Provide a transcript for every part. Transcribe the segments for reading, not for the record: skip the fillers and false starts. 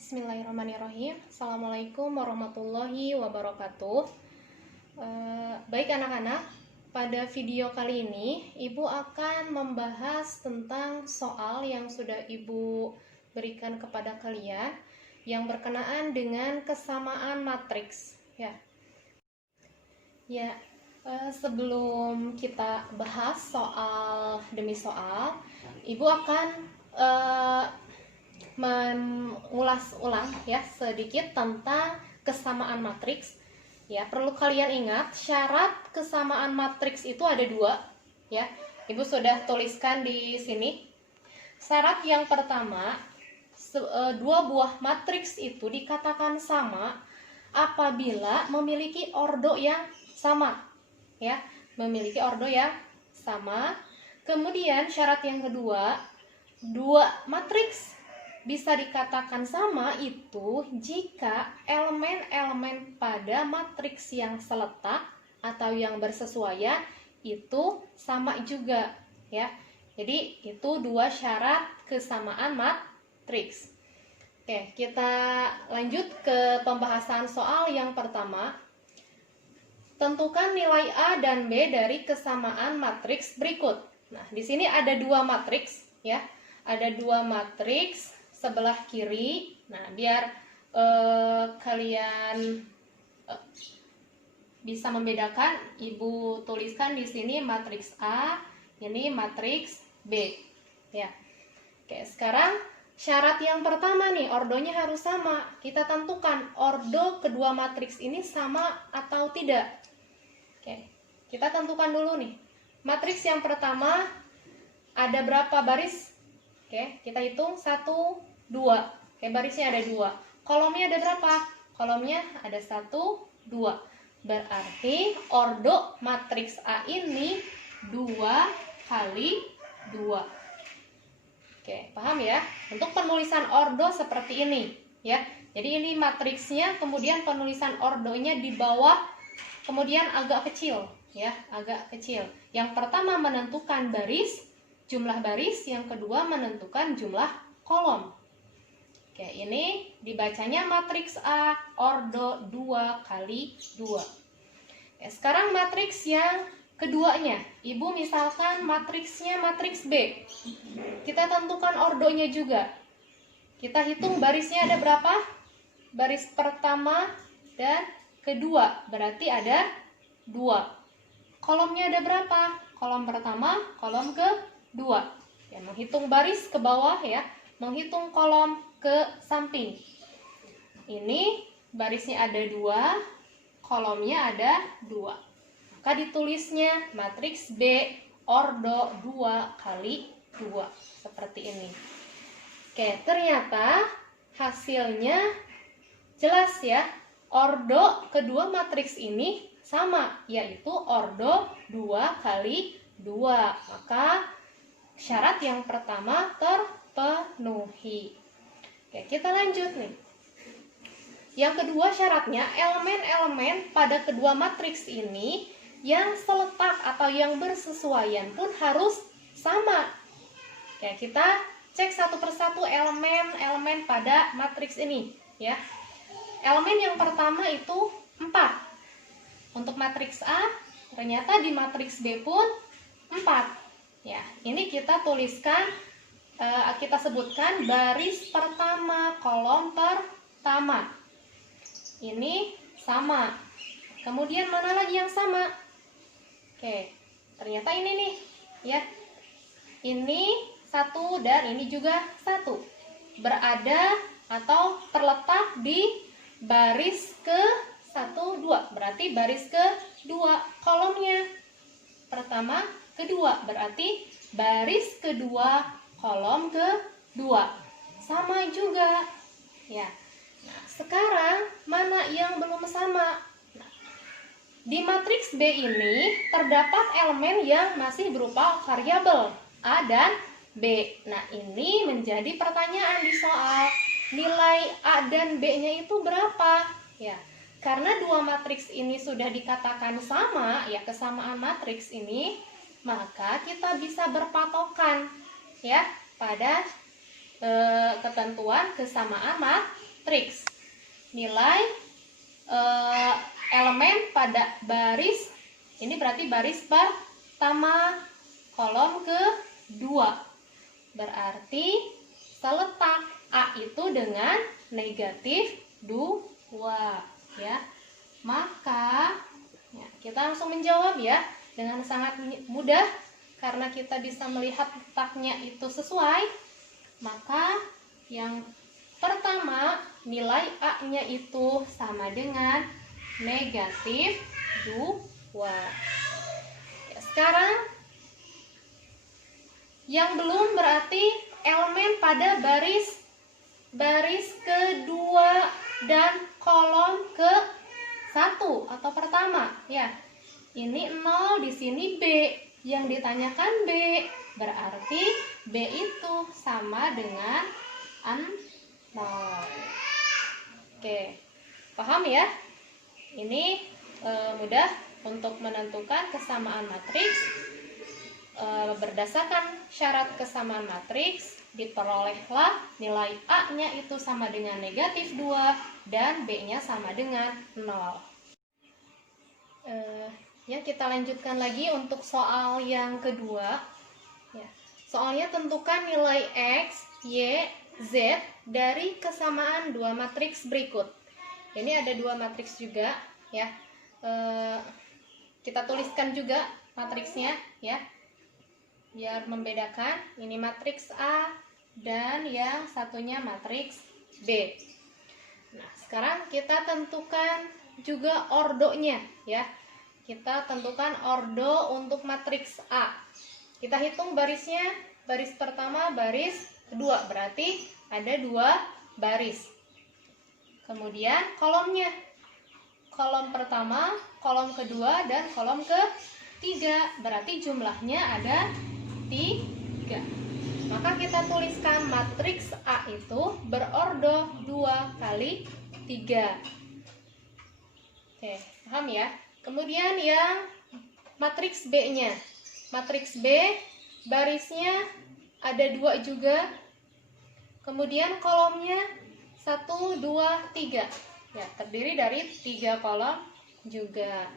Bismillahirrahmanirrahim. Assalamualaikum warahmatullahi wabarakatuh. Baik anak-anak, pada video kali ini Ibu akan membahas tentang soal yang sudah Ibu berikan kepada kalian yang berkenaan dengan kesamaan matriks. Sebelum kita bahas soal demi soal, Ibu akan mengulas ulang sedikit tentang kesamaan matriks. Perlu kalian ingat, syarat kesamaan matriks itu ada dua. Ibu sudah tuliskan di sini. Syarat yang pertama, dua buah matriks itu dikatakan sama apabila memiliki ordo yang sama. Memiliki ordo yang sama. Kemudian syarat yang kedua, dua matriks bisa dikatakan sama itu jika elemen-elemen pada matriks yang seletak atau yang bersesuaian itu sama juga. Jadi itu dua syarat kesamaan matriks. Oke, kita lanjut ke pembahasan soal yang pertama. Tentukan nilai A dan B dari kesamaan matriks berikut. Nah, di sini ada dua matriks, Ada dua matriks sebelah kiri. Nah, biar kalian bisa membedakan, Ibu tuliskan di sini matriks A, ini matriks B. Oke, sekarang syarat yang pertama nih, ordonya harus sama. Kita tentukan ordo kedua matriks ini sama atau tidak. Oke, kita tentukan dulu nih. Matriks yang pertama ada berapa baris? Oke, kita hitung 1, 2. Oke, barisnya ada 2. Kolomnya ada berapa? Kolomnya ada 1, 2. Berarti ordo matriks A ini 2 kali 2. Oke, paham ya? Untuk penulisan ordo seperti ini, Jadi ini matriksnya, kemudian penulisan ordonya di bawah, kemudian agak kecil, agak kecil. Yang pertama menentukan baris, jumlah baris, yang kedua menentukan jumlah kolom. Oke, ini dibacanya matriks A, ordo 2 kali 2. Sekarang matriks yang keduanya, Ibu misalkan matriksnya matriks B. Kita tentukan ordonya juga. Kita hitung barisnya ada berapa? Baris pertama dan kedua, berarti ada 2. Kolomnya ada berapa? Kolom pertama, kolom kedua. Menghitung baris ke bawah, menghitung kolom ke samping. Ini barisnya ada 2, kolomnya ada 2. Maka ditulisnya matriks B ordo 2 kali 2 seperti ini. Oke, ternyata hasilnya jelas Ordo kedua matriks ini sama, yaitu ordo 2 kali 2. Maka syarat yang pertama terpenuhi. Oke, kita lanjut nih. Yang kedua syaratnya, elemen-elemen pada kedua matriks ini yang seletak atau yang bersesuaian pun harus sama. Oke, kita cek satu persatu elemen-elemen pada matriks ini, Elemen yang pertama itu 4. Untuk matriks A, ternyata di matriks B pun 4. Ini kita tuliskan, kita sebutkan baris pertama, kolom pertama. Ini sama. Kemudian mana lagi yang sama? Oke, ternyata ini nih, Ini 1 dan ini juga 1. Berada atau terletak di baris ke-1, 2. Berarti baris ke-2. Kolomnya pertama, kedua. Berarti baris kedua, kolom kedua. Sama juga. Nah, sekarang mana yang belum sama? Di matriks B ini terdapat elemen yang masih berupa variabel A dan B. Nah, ini menjadi pertanyaan di soal. Nilai A dan B-nya itu berapa? Karena dua matriks ini sudah dikatakan sama, kesamaan matriks ini, maka kita bisa berpatokan pada ketentuan kesamaan matriks. Nilai elemen pada baris, ini berarti baris pertama, kolom kedua. Berarti seletak A itu dengan negatif 2 ya. Maka ya, kita langsung menjawab ya dengan sangat mudah karena kita bisa melihat letaknya itu sesuai. Maka yang pertama nilai A-nya itu sama dengan negatif 2. Ya, sekarang yang belum berarti elemen pada baris kedua dan kolom ke-1 atau pertama ya. Ini 0, di sini B. Yang ditanyakan B, berarti B itu sama dengan 0. Oke, paham ya? Ini mudah untuk menentukan kesamaan matriks. Berdasarkan syarat kesamaan matriks, diperolehlah nilai A-nya itu sama dengan negatif 2 dan B-nya sama dengan 0. Ya, kita lanjutkan lagi untuk soal yang kedua. Ya, soalnya tentukan nilai X, Y, Z dari kesamaan dua matriks berikut. Ini ada dua matriks juga, ya. Kita tuliskan juga matriksnya, ya, biar membedakan. Ini matriks A dan yang satunya matriks B. Nah, sekarang kita tentukan juga ordonya, ya. Kita tentukan ordo untuk matriks A. Kita hitung barisnya, baris pertama, baris kedua, berarti ada 2 baris. Kemudian kolomnya, kolom pertama, kolom kedua, dan kolom ketiga, berarti jumlahnya ada 3. Maka kita tuliskan matriks A itu berordo 2 kali 3. Oke, paham ya? Kemudian yang matriks B-nya. Matriks B barisnya ada 2 juga. Kemudian kolomnya 1, 2, 3. Ya, terdiri dari 3 kolom juga.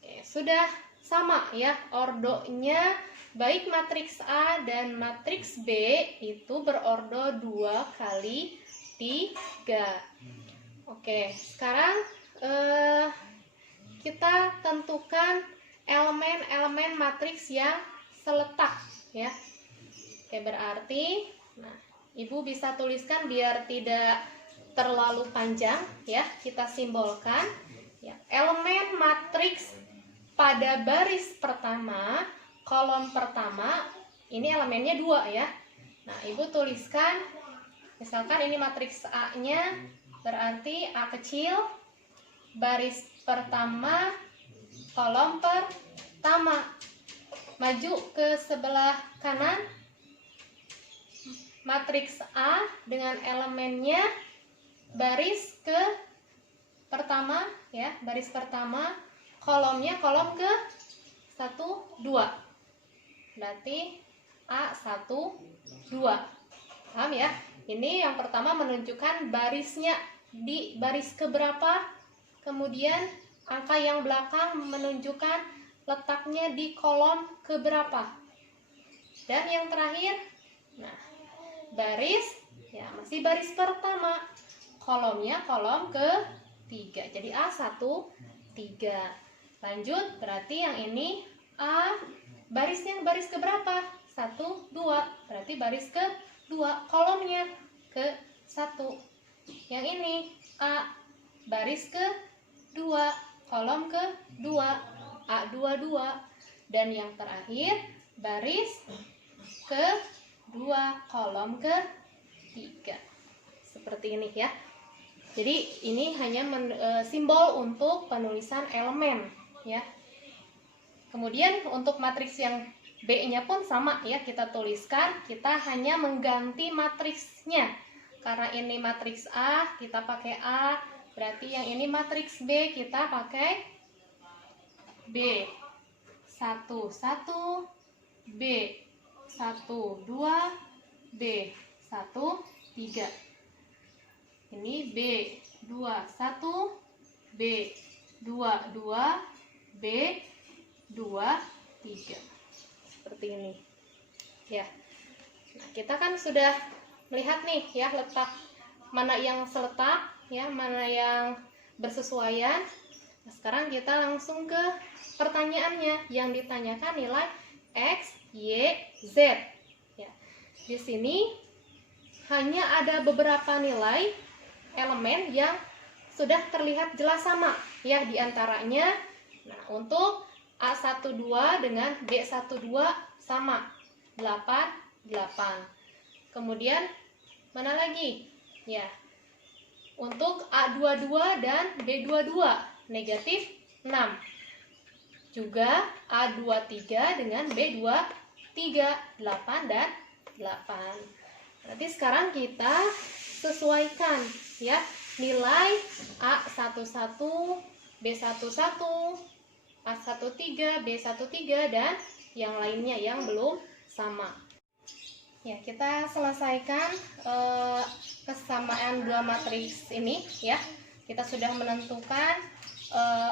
Oke, sudah sama ya ordonya, baik matriks A dan matriks B itu berordo 2 kali 3. Oke, sekarang kita tentukan elemen-elemen matriks yang seletak ya. Oke, berarti nah, Ibu bisa tuliskan biar tidak terlalu panjang ya. Kita simbolkan ya. Elemen matriks pada baris pertama, kolom pertama, ini elemennya 2 ya. Nah, Ibu tuliskan misalkan ini matriks A-nya, berarti A kecil, baris pertama, kolom pertama. Maju ke sebelah kanan, matriks A dengan elemennya baris ke pertama ya, baris pertama, kolomnya kolom ke 1, 2. Berarti A 1, 2. Paham ya? Ini yang pertama menunjukkan barisnya di baris keberapa. Kemudian angka yang belakang menunjukkan letaknya di kolom keberapa. Dan yang terakhir, nah, baris ya masih baris pertama, kolomnya kolom ke-3. Jadi A1, 3. Lanjut, berarti yang ini A barisnya baris keberapa? 1, 2. Berarti baris ke-2, kolomnya ke-1. Yang ini A baris ke-2, kolom ke-2, A22. Dan yang terakhir baris ke-2, kolom ke-3. Seperti ini ya. Jadi ini hanya simbol untuk penulisan elemen ya. Kemudian untuk matriks yang B-nya pun sama ya, kita tuliskan, kita hanya mengganti matriksnya. Karena ini matriks A, kita pakai A. Berarti yang ini matriks B, kita pakai B. 1, 1, B. 1, 2, B. 1, 3. Ini B, 2, 1, B, 2, 2, B, 2, 3. Seperti ini. Ya. Nah, kita kan sudah melihat nih ya letak mana yang seletak, ya, mana yang bersesuaian. Nah, sekarang kita langsung ke pertanyaannya yang ditanyakan nilai X, Y, Z. Ya. Di sini hanya ada beberapa nilai elemen yang sudah terlihat jelas sama ya di antaranya. Nah, untuk A12 dengan B12 sama 8, 8. Kemudian mana lagi? Ya. Untuk A22 dan B22 negatif 6. Juga A23 dengan B23 8 dan 8. Berarti sekarang kita sesuaikan ya nilai A11, B11, A13, B13 dan yang lainnya yang belum sama. Ya, kita selesaikan kesamaan dua matriks ini ya. Kita sudah menentukan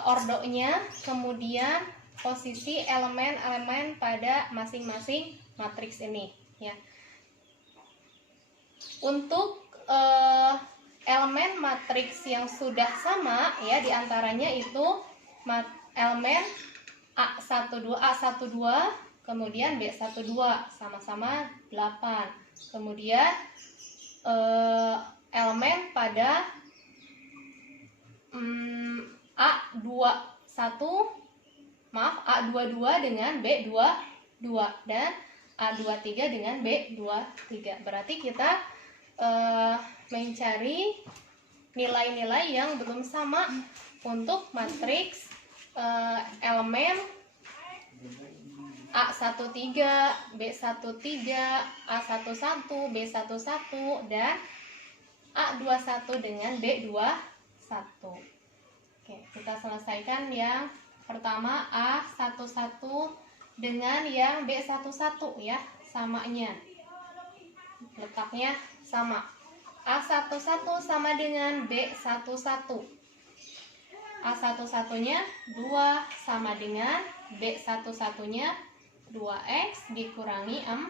ordonya, kemudian posisi elemen-elemen pada masing-masing matriks ini ya. Untuk elemen matriks yang sudah sama ya diantaranya itu elemen A12, kemudian B12 sama-sama 8. Kemudian elemen pada A22 dengan B22 dan A23 dengan B23. Berarti kita mencari nilai-nilai yang belum sama untuk matriks elemen A13, B13, A11, B11 dan A21 dengan B21. Oke, kita selesaikan yang pertama A11 dengan yang B11 ya, samanya. Letaknya sama. A11 sama dengan B11. A11-nya 2 sama dengan B11-nya 2X dikurangi 4.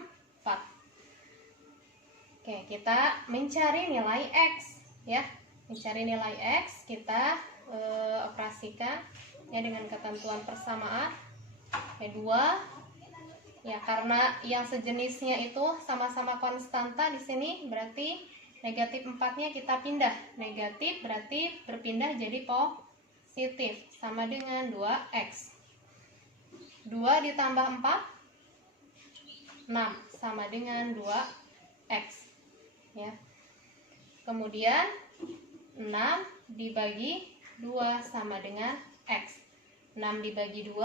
Oke, kita mencari nilai X ya. Mencari nilai X kita operasikan ya dengan ketentuan persamaan P2 ya, karena yang sejenisnya itu sama-sama konstanta di sini berarti negatif 4-nya kita pindah. Negatif berarti berpindah jadi positif sama dengan 2X. 2 ditambah 4 6 sama dengan 2X ya. Kemudian 6 dibagi 2 sama dengan X. 6 dibagi 2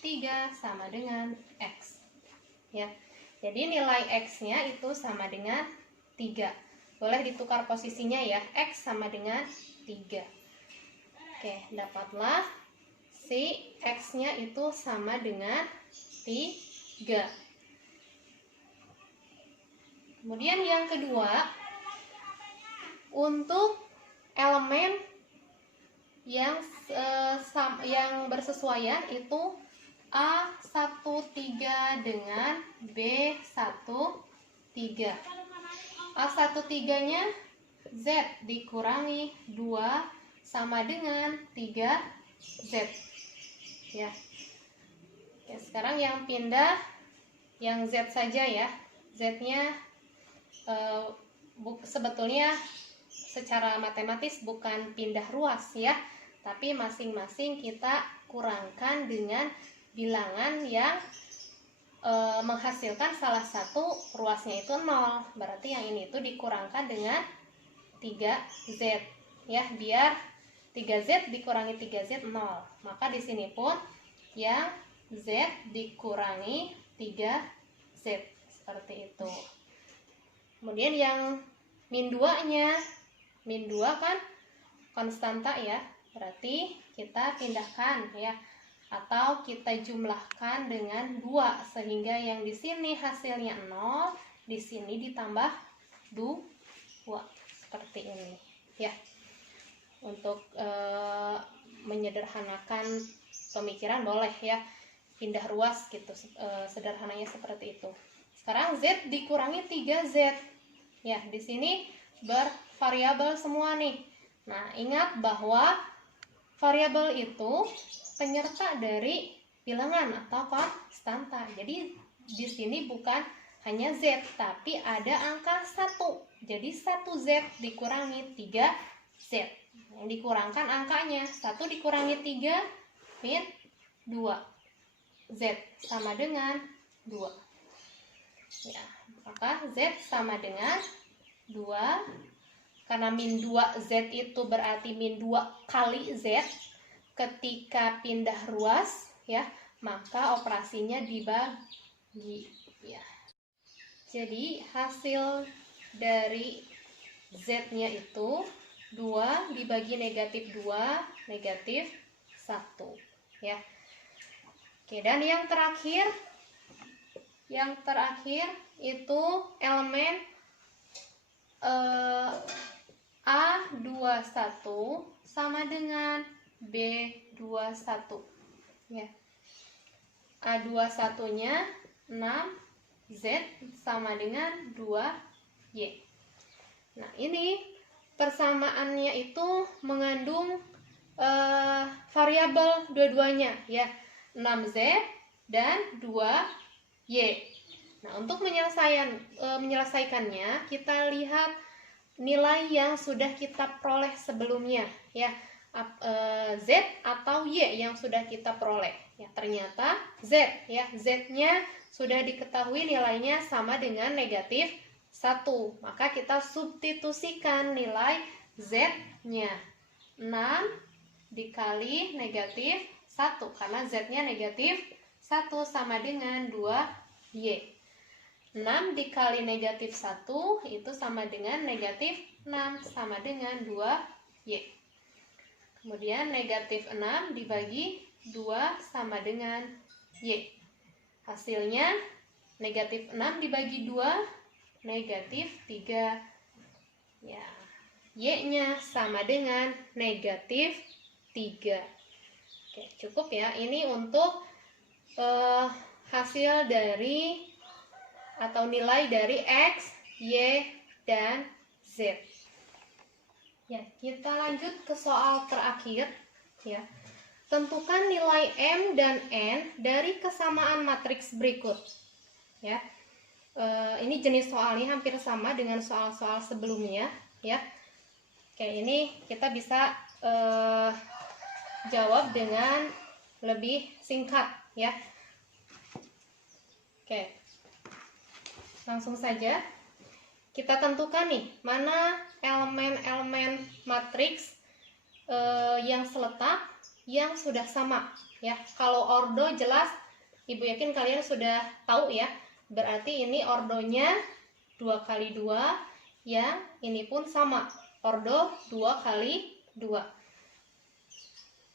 3 sama dengan X ya. Jadi nilai X-nya itu sama dengan 3. Boleh ditukar posisinya ya. X sama dengan 3. Oke, dapatlah si X-nya itu sama dengan 3. Kemudian yang kedua, untuk elemen yang bersesuaian itu A13 dengan B13. A13-nya Z dikurangi 2 sama dengan 3Z ya. Oke, sekarang yang pindah yang Z saja ya. Z-nya sebetulnya secara matematis bukan pindah ruas ya, tapi masing-masing kita kurangkan dengan bilangan yang menghasilkan salah satu ruasnya itu 0. Berarti yang ini itu dikurangkan dengan 3Z ya, biar 3Z dikurangi 3Z 0. Maka di sini pun yang Z dikurangi 3Z seperti itu. Kemudian yang min 2-nya, min 2 kan konstanta ya, berarti kita pindahkan ya, atau kita jumlahkan dengan 2 sehingga yang di sini hasilnya 0, di sini ditambah 2 seperti ini ya. Untuk menyederhanakan pemikiran boleh ya, pindah ruas gitu, sederhananya seperti itu. Sekarang Z dikurangi 3Z ya, di sini bervariabel semua nih. Nah, ingat bahwa variabel itu penyerta dari bilangan atau konstanta. Jadi di sini bukan hanya Z, tapi ada angka 1. Jadi 1Z dikurangi 3Z. Yang dikurangkan angkanya, 1 dikurangi 3 min 2. Z sama dengan 2. Ya, maka Z sama dengan 2. Karena min 2Z itu berarti min 2 kali Z. Ketika pindah ruas ya, maka operasinya dibagi ya. Jadi hasil dari Z-nya itu 2 dibagi negatif 2, negatif 1 ya. Oke, dan yang terakhir itu elemen A21 sama dengan B21 ya. A21-nya 6, Z sama dengan 2Y. Nah, ini persamaannya itu mengandung variabel dua-duanya ya, 6Z dan 2Y. Nah, untuk menyelesaikannya, kita lihat nilai yang sudah kita peroleh sebelumnya ya, Z atau Y yang sudah kita peroleh ya. Ternyata Z ya, Z-nya sudah diketahui nilainya sama dengan negatif 1, maka kita substitusikan nilai Z-nya 6 dikali negatif 1, karena Z-nya negatif 1 sama dengan 2Y. 6 dikali negatif 1 itu sama dengan negatif 6, sama dengan 2Y. Kemudian negatif 6 dibagi 2 sama dengan Y. Hasilnya negatif 6 dibagi 2, negatif 3. Ya, Y-nya sama dengan negatif 3. Oke, cukup ya. Ini untuk hasil dari atau nilai dari X, Y, dan Z. Ya, kita lanjut ke soal terakhir ya. Tentukan nilai M dan N dari kesamaan matriks berikut. Ya. Ini jenis soalnya hampir sama dengan soal-soal sebelumnya ya. Oke, ini kita bisa jawab dengan lebih singkat ya. Oke. Langsung saja kita tentukan nih mana elemen-elemen matriks yang seletak yang sudah sama ya. Kalau ordo jelas Ibu yakin kalian sudah tahu ya. Berarti ini ordonya 2 kali 2, yang ini pun sama, ordo 2 kali 2.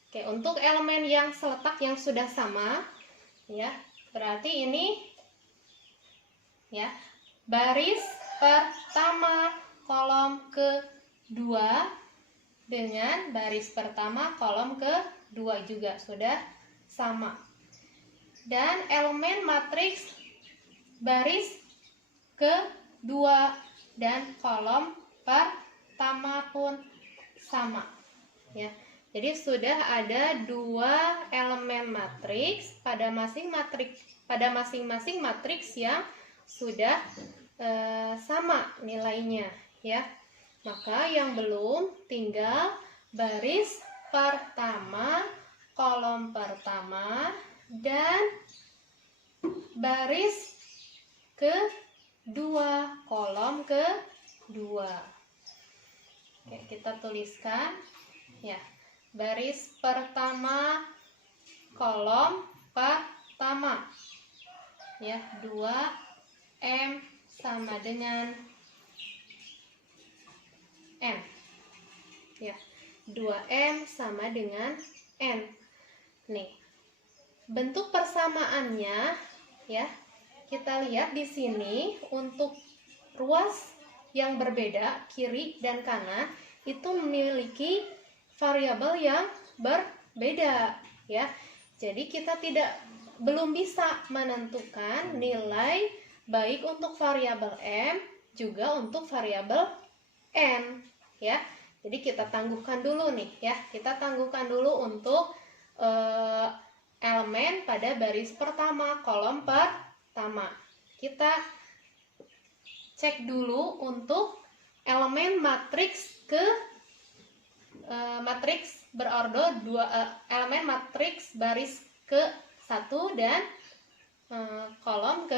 Oke, untuk elemen yang seletak yang sudah sama ya, berarti ini ya, baris pertama kolom kedua dengan baris pertama kolom kedua juga sudah sama. Dan elemen matriks baris kedua dan kolom pertama pun sama ya. Jadi sudah ada 2 elemen matriks pada masing-masing matriks yang sudah sama nilainya ya. Maka yang belum tinggal baris pertama kolom pertama dan baris kedua kolom kedua. Oke, kita tuliskan ya. Baris pertama kolom pertama ya, 2M sama dengan N ya, 2M sama dengan N. Nih, bentuk persamaannya ya, kita lihat di sini untuk ruas yang berbeda, kiri dan kanan, itu memiliki variabel yang berbeda, ya. Jadi kita belum bisa menentukan nilai baik untuk variabel M juga untuk variabel N, ya. Jadi kita tangguhkan dulu nih, ya. Kita tangguhkan dulu untuk elemen pada baris pertama, kolom pertama. Kita cek dulu untuk elemen matriks matriks berordo elemen matriks baris ke-1 dan kolom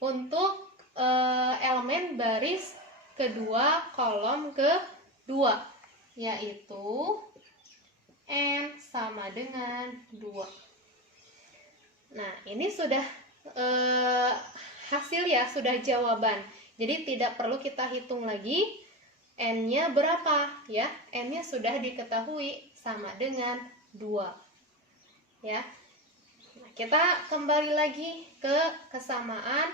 untuk elemen baris kedua, kolom kedua, yaitu N sama dengan 2. Nah, ini sudah hasil ya, sudah jawaban. Jadi tidak perlu kita hitung lagi N-nya berapa, ya. N-nya sudah diketahui sama dengan 2. Ya. Nah, kita kembali lagi ke kesamaan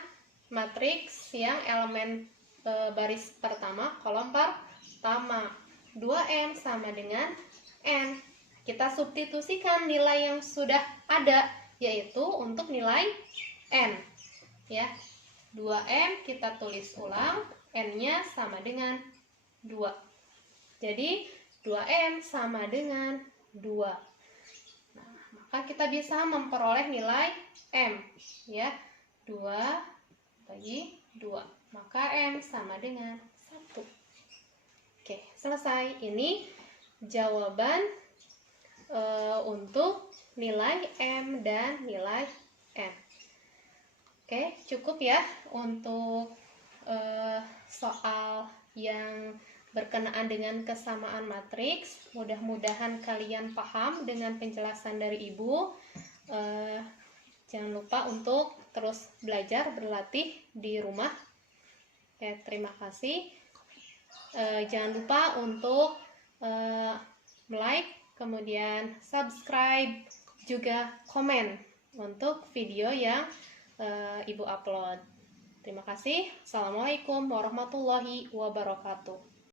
matriks yang elemen baris pertama, kolom pertama. 2M sama dengan N. Kita substitusikan nilai yang sudah ada, yaitu untuk nilai N, ya. 2M kita tulis ulang, N-nya sama dengan 2. Jadi 2M sama dengan 2. Nah, maka kita bisa memperoleh nilai M, ya. 2 bagi 2, maka M sama dengan 1. Oke, selesai. Ini jawaban untuk nilai M dan nilai N. Oke, cukup ya untuk soal yang berkenaan dengan kesamaan matriks. Mudah-mudahan kalian paham dengan penjelasan dari Ibu. Jangan lupa untuk terus belajar, berlatih di rumah. Oke, terima kasih. Jangan lupa untuk like, kemudian subscribe, juga komen untuk video yang Ibu upload. Terima kasih. Assalamualaikum warahmatullahi wabarakatuh.